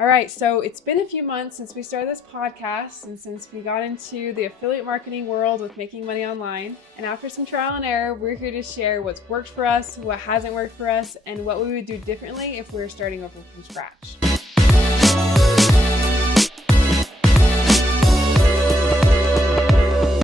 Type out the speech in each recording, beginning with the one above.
All right, so it's been a few months since we started this podcast and since we got into the affiliate marketing world with making money online. And after some trial and error, we're here to share what's worked for us, what hasn't worked for us, and what we would do differently if we were starting over from scratch.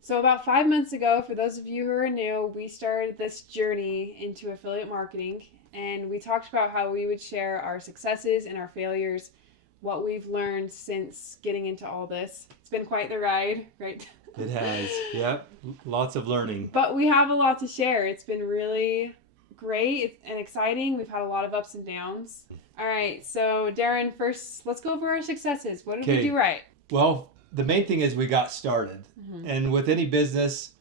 So about 5 months ago, for those of you who are new, we started this journey into affiliate marketing, and we talked about how we would share our successes and our failures, what we've learned since getting into all this. It's been quite the ride, right? It has, yep. Lots of learning. But we have a lot to share. It's been really great and exciting. We've had a lot of ups and downs. All right, so Darren, first, let's go over our successes. What did we do right? Well, the main thing is we got started. And with any business,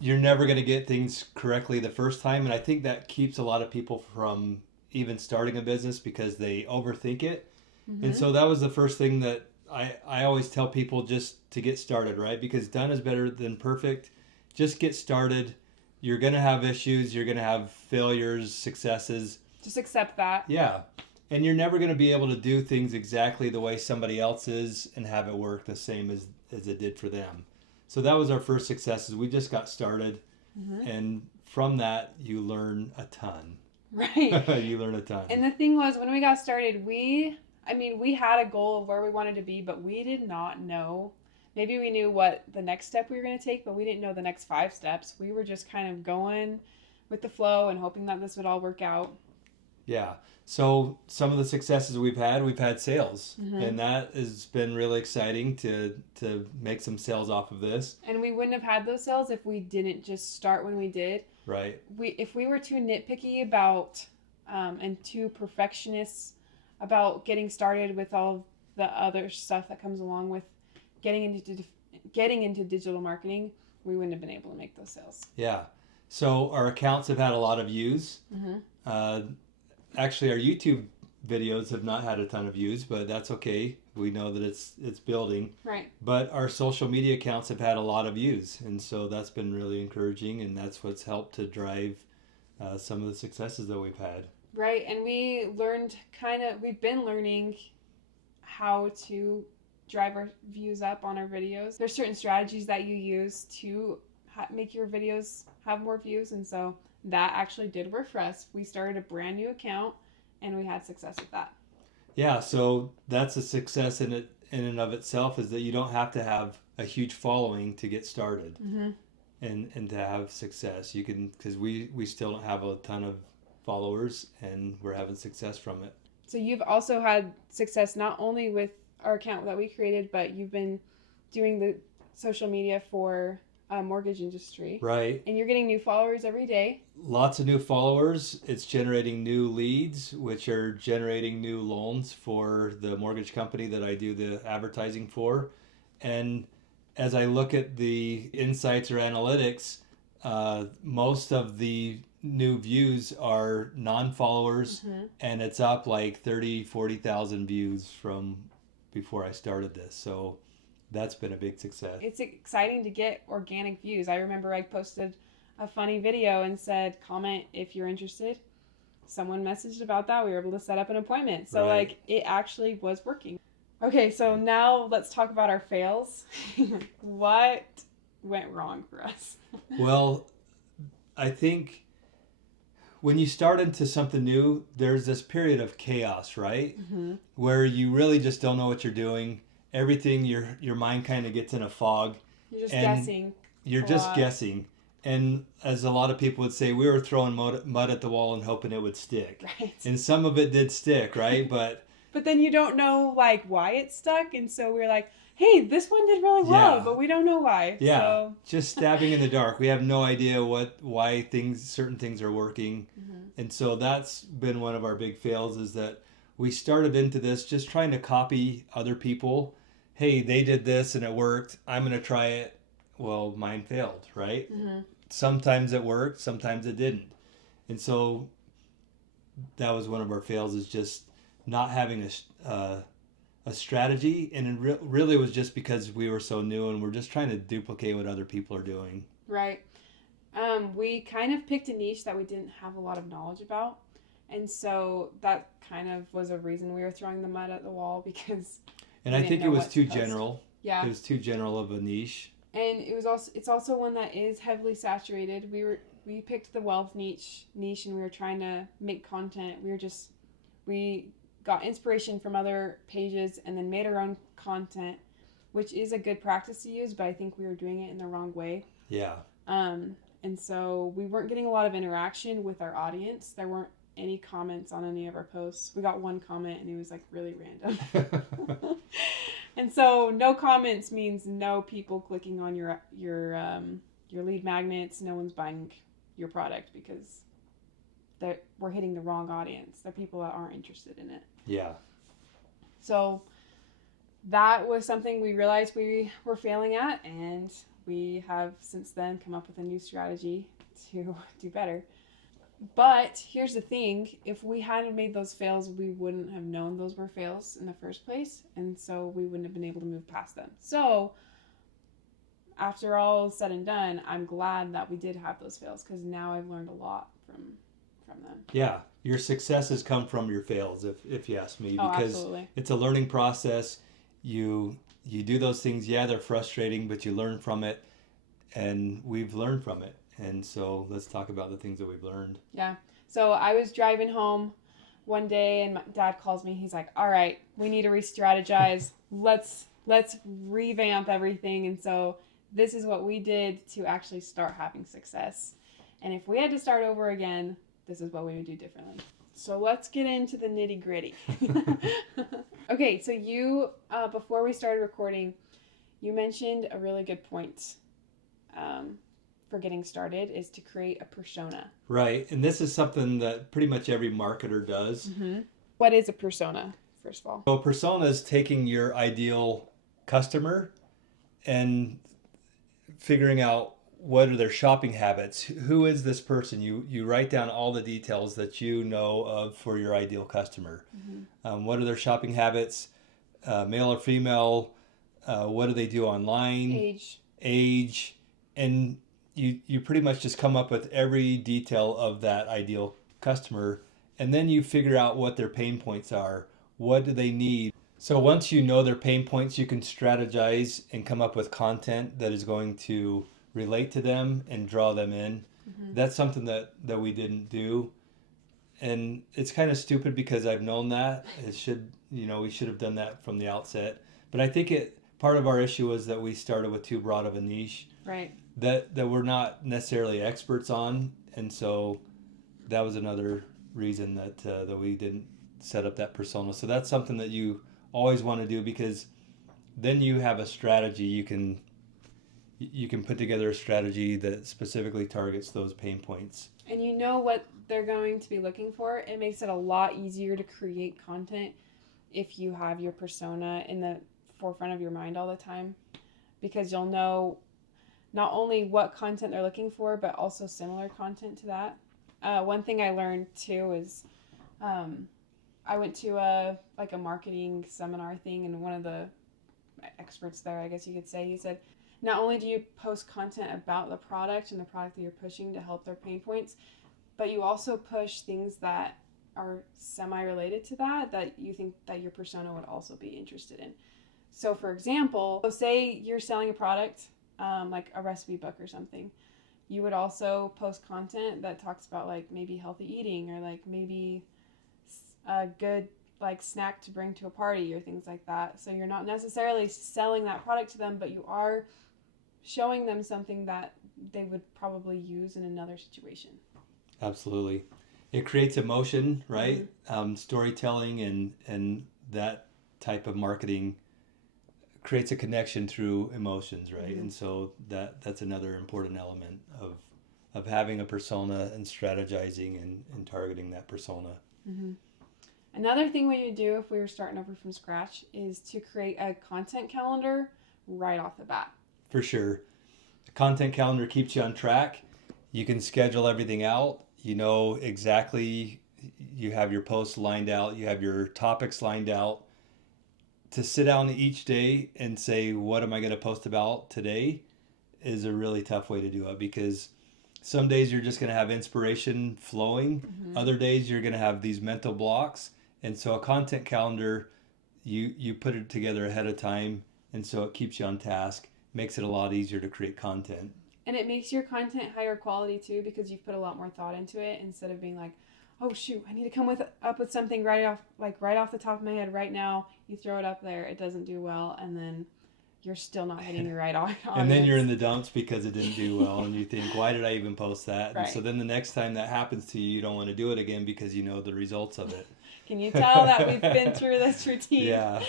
you're never going to get things correctly the first time. And I think that keeps a lot of people from even starting a business because they overthink it. And so that was the first thing that I always tell people, just to get started, right? Because done is better than perfect. Just get started. You're going to have issues. You're going to have failures, successes. Just accept that. Yeah. And you're never going to be able to do things exactly the way somebody else is and have it work the same as it did for them. So that was our first success, is we just got started. And from that, you learn a ton. Right. You learn a ton. And the thing was, when we got started, we had a goal of where we wanted to be, but we did not know. Maybe we knew what the next step we were going to take, but we didn't know the next 5 steps. We were just kind of going with the flow and hoping that this would all work out. Yeah. So some of the successes we've had sales, and that has been really exciting to make some sales off of this. And we wouldn't have had those sales if we didn't just start when we did. Right. If we were too nitpicky about and too perfectionists about getting started with all the other stuff that comes along with getting into digital marketing, we wouldn't have been able to make those sales. Yeah. So our accounts have had a lot of views. Actually, our YouTube videos have not had a ton of views, but that's okay. We know that it's building. Right. But our social media accounts have had a lot of views, and so that's been really encouraging, and that's what's helped to drive some of the successes that we've had. Right, and we've been learning how to drive our views up on our videos. There's certain strategies that you use to make your videos have more views, and so that actually did work for us. We started a brand new account, and we had success with that. Yeah, so that's a success in and of itself, is that you don't have to have a huge following to get started and to have success. You can, because we still don't have a ton of followers, and we're having success from it. So you've also had success not only with our account that we created, but you've been doing the social media for mortgage industry. Right. And you're getting new followers every day. Lots of new followers. It's generating new leads, which are generating new loans for the mortgage company that I do the advertising for. And as I look at the insights or analytics, most of the new views are non-followers, and it's up like 40,000 views from before I started this. So that's been a big success. It's exciting to get organic views. I remember I posted a funny video and said, comment if you're interested. Someone messaged about that. We were able to set up an appointment. So it actually was working. Okay, so now let's talk about our fails. What went wrong for us? Well, I think when you start into something new, there's this period of chaos, right? Where you really just don't know what you're doing. Everything, your mind kind of gets in a fog. You're just guessing. You're just guessing. And as a lot of people would say, we were throwing mud at the wall and hoping it would stick. Right. And some of it did stick, right? But then you don't know like why it stuck, and so we're like, hey, this one did really well, but we don't know why. Yeah, so. Just stabbing in the dark. We have no idea why certain things are working. And so that's been one of our big fails, is that we started into this just trying to copy other people. Hey, they did this and it worked. I'm going to try it. Well, mine failed, right? Sometimes it worked, sometimes it didn't. And so that was one of our fails, is just not having a strategy. And it really was just because we were so new and we're just trying to duplicate what other people are doing. Right. We kind of picked a niche that we didn't have a lot of knowledge about. And so that kind of was a reason we were throwing the mud at the wall, because And we I didn't think it know was what to too post. general. Yeah. It was too general of a niche. And it's also one that is heavily saturated. We picked the wealth niche, and we were trying to make content. We got inspiration from other pages and then made our own content, which is a good practice to use, but I think we were doing it in the wrong way. Yeah. And so we weren't getting a lot of interaction with our audience. There weren't any comments on any of our posts. We got one comment, and it was like really random. And so no comments means no people clicking on your lead magnets. No one's buying your product, because we're hitting the wrong audience. They're people that aren't interested in it. Yeah. So that was something we realized we were failing at, and we have since then come up with a new strategy to do better. But here's the thing, if we hadn't made those fails, we wouldn't have known those were fails in the first place, and so we wouldn't have been able to move past them. So after all said and done, I'm glad that we did have those fails, because now I've learned a lot from them. Yeah. Your successes come from your fails, if you ask me, because Absolutely. it's a learning process. You do those things, yeah, they're frustrating, but you learn from it, and we've learned from it. And so let's talk about the things that we've learned. Yeah. So I was driving home one day, and my dad calls me. He's like, "All right, we need to re-strategize. Let's revamp everything." And so this is what we did to actually start having success. And if we had to start over again, this is what we would do differently. So let's get into the nitty-gritty. Okay, so you, before we started recording, you mentioned a really good point for getting started is to create a persona. Right. And this is something that pretty much every marketer does. Mm-hmm. What is a persona, first of all? So a persona is taking your ideal customer and figuring out what are their shopping habits. Who is this person? You write down all the details that you know of for your ideal customer. Mm-hmm. What are their shopping habits, male or female? What do they do online? Age. And you pretty much just come up with every detail of that ideal customer, and then you figure out what their pain points are. What do they need? So once you know their pain points, you can strategize and come up with content that is going to relate to them and draw them in. Mm-hmm. That's something that we didn't do. And it's kind of stupid, because I've known that. We should have done that from the outset. But I think part of our issue was that we started with too broad of a niche. Right. That we're not necessarily experts on, and so that was another reason that we didn't set up that persona. So that's something that you always want to do, because then you have a strategy. You can put together a strategy that specifically targets those pain points. And you know what they're going to be looking for. It makes it a lot easier to create content if you have your persona in the forefront of your mind all the time, because you'll know not only what content they're looking for, but also similar content to that. One thing I learned too is I went to a marketing seminar thing, and one of the experts there, I guess you could say, he said, not only do you post content about the product and the product that you're pushing to help their pain points, but you also push things that are semi-related to that you think that your persona would also be interested in. So for example, say you're selling a product, like a recipe book or something, you would also post content that talks about like maybe healthy eating, or like maybe a good like snack to bring to a party or things like that. So you're not necessarily selling that product to them, but you are showing them something that they would probably use in another situation. Absolutely. It creates emotion, right? Mm-hmm. Storytelling and that type of marketing creates a connection through emotions, right? Mm-hmm. And so that's another important element of having a persona and strategizing and targeting that persona. Mm-hmm. Another thing we would do if we were starting over from scratch is to create a content calendar right off the bat. For sure. A content calendar keeps you on track. You can schedule everything out. You know exactly, you have your posts lined out, you have your topics lined out. To sit down each day and say, what am I going to post about today, is a really tough way to do it, because Some days you're just going to have inspiration flowing. Other days you're going to have these mental blocks. And so a content calendar, you put it together ahead of time, and so it keeps you on task, makes it a lot easier to create content. And it makes your content higher quality too, because you've put a lot more thought into it instead of being like, oh shoot, I need to come up with something right off the top of my head right now. You throw it up there, it doesn't do well, and then you're still not hitting your right audience. And then you're in the dumps because it didn't do well, and you think, why did I even post that? Right. And so then the next time that happens to you, you don't want to do it again because you know the results of it. Can you tell that we've been through this routine? Yeah.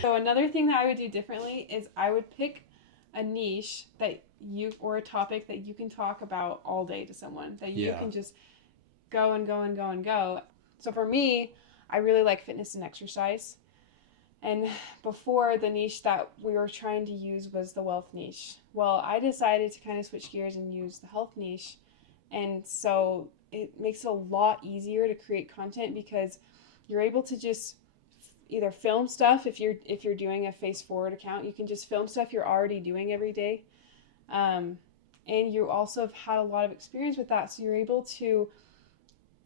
So another thing that I would do differently is I would pick a niche or a topic that you can talk about all day to someone, that you can just go and go and go and go. So for me, I really like fitness and exercise. And before, the niche that we were trying to use was the wealth niche. Well, I decided to kind of switch gears and use the health niche. And so it makes it a lot easier to create content because you're able to just either film stuff. If you're doing a face forward account, you can just film stuff you're already doing every day. And you also have had a lot of experience with that. So you're able to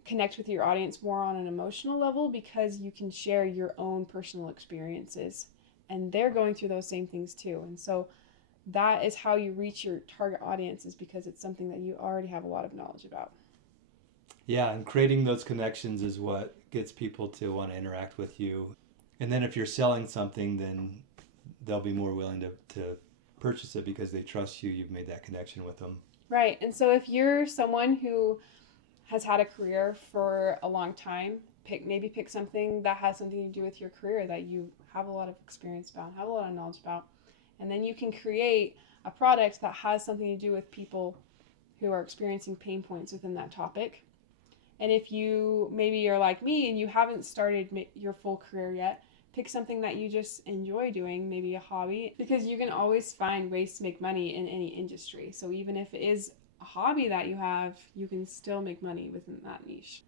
connect with your audience more on an emotional level because you can share your own personal experiences and they're going through those same things too. And so that is how you reach your target audience, is because it's something that you already have a lot of knowledge about. Yeah, and creating those connections is what gets people to want to interact with you. And then if you're selling something, then they'll be more willing to purchase it because they trust you. You've made that connection with them. Right. And so if you're someone who has had a career for a long time, pick something that has something to do with your career that you have a lot of experience about, have a lot of knowledge about, and then you can create a product that has something to do with people who are experiencing pain points within that topic. And if you maybe are like me and you haven't started your full career yet, pick something that you just enjoy doing, maybe a hobby, because you can always find ways to make money in any industry. So even if it is a hobby that you have, you can still make money within that niche.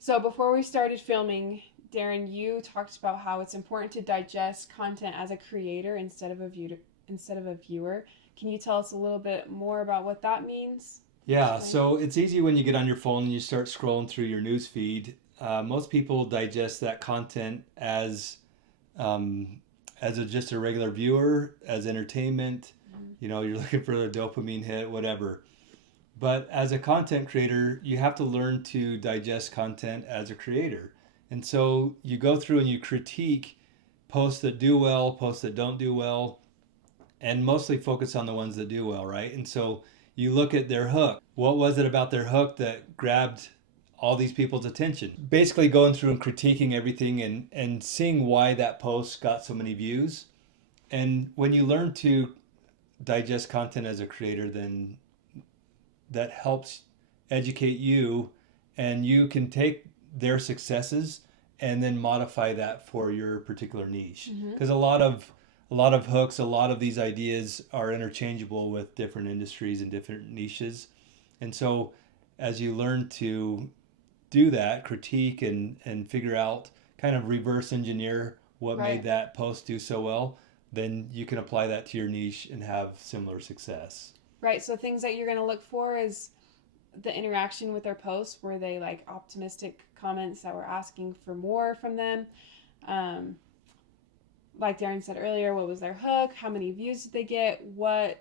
So before we started filming, Darren, you talked about how it's important to digest content as a creator instead of a viewer. Can you tell us a little bit more about what that means? Yeah, so it's easy when you get on your phone and you start scrolling through your news feed. Most people digest that content as just a regular viewer, as entertainment. You know, you're looking for the dopamine hit, whatever. But as a content creator, you have to learn to digest content as a creator. And so you go through and you critique posts that do well, posts that don't do well, and mostly focus on the ones that do well, right? And so you look at their hook. What was it about their hook that grabbed all these people's attention? Basically going through and critiquing everything and seeing why that post got so many views. And when you learn to digest content as a creator, then that helps educate you, and you can take their successes and then modify that for your particular niche. Because a lot of hooks, a lot of these ideas are interchangeable with different industries and different niches. And so as you learn to do that, critique and figure out, kind of reverse engineer what made that post do so well, then you can apply that to your niche and have similar success. Right. So things that you're going to look for is the interaction with their posts. Were they like optimistic comments that were asking for more from them? Like Darren said earlier, what was their hook? How many views did they get?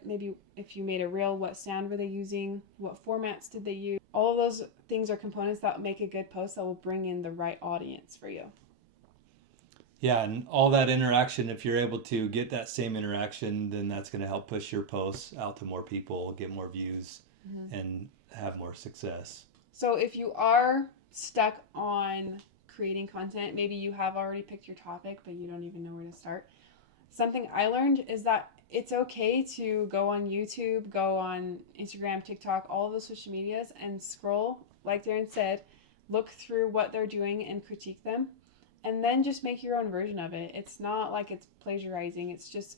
Maybe if you made a reel, what sound were they using? What formats did they use? All of those things are components that make a good post that will bring in the right audience for you. Yeah, and all that interaction, if you're able to get that same interaction, then that's going to help push your posts out to more people, get more views, and have more success. So if you are stuck on creating content, maybe you have already picked your topic, but you don't even know where to start. Something I learned is that it's okay to go on YouTube, go on Instagram, TikTok, all of those social medias, and scroll, like Darren said, look through what they're doing and critique them. And then just make your own version of it. It's not like it's plagiarizing. It's just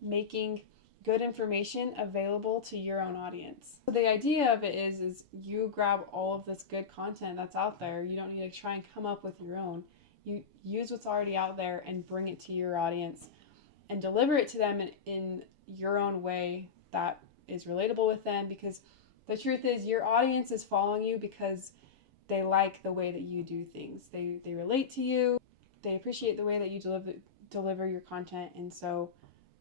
making good information available to your own audience. So the idea of it is you grab all of this good content that's out there. You don't need to try and come up with your own. You use what's already out there and bring it to your audience and deliver it to them in your own way that is relatable with them, because The truth is, your audience is following you because they like the way that you do things. They relate to you. They appreciate the way that you deliver your content. And so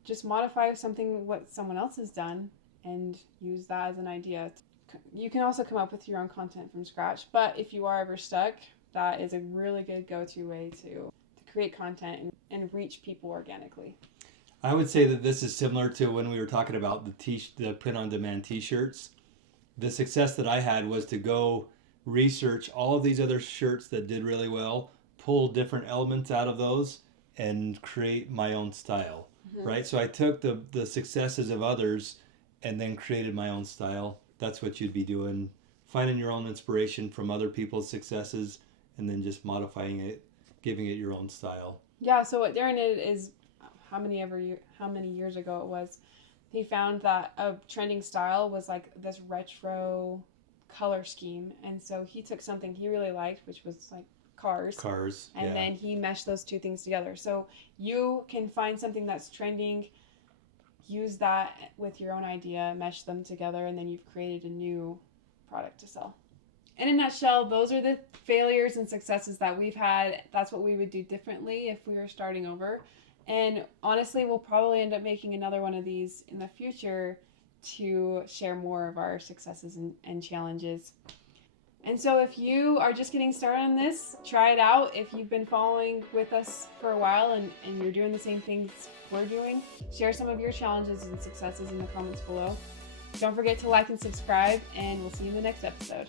just modify something what someone else has done and use that as an idea. You can also come up with your own content from scratch, but if you are ever stuck, that is a really good go-to way to create content and reach people organically. I would say that this is similar to when we were talking about the print-on-demand t-shirts. The success that I had was to go research all of these other shirts that did really well, pull different elements out of those, and create my own style, right? So I took the successes of others and then created my own style. That's what you'd be doing, finding your own inspiration from other people's successes and then just modifying it, giving it your own style. Yeah, so what Darren did is, how many years ago it was, he found that a trending style was like this retro color scheme. And so he took something he really liked, which was like cars. And then he meshed those two things together. So you can find something that's trending, use that with your own idea, mesh them together, and then you've created a new product to sell. In a nutshell, those are the failures and successes that we've had. That's what we would do differently if we were starting over. And honestly, we'll probably end up making another one of these in the future to share more of our successes and challenges. And so if you are just getting started on this, try it out. If you've been following with us for a while and you're doing the same things we're doing, share some of your challenges and successes in the comments below. Don't forget to like and subscribe, and we'll see you in the next episode.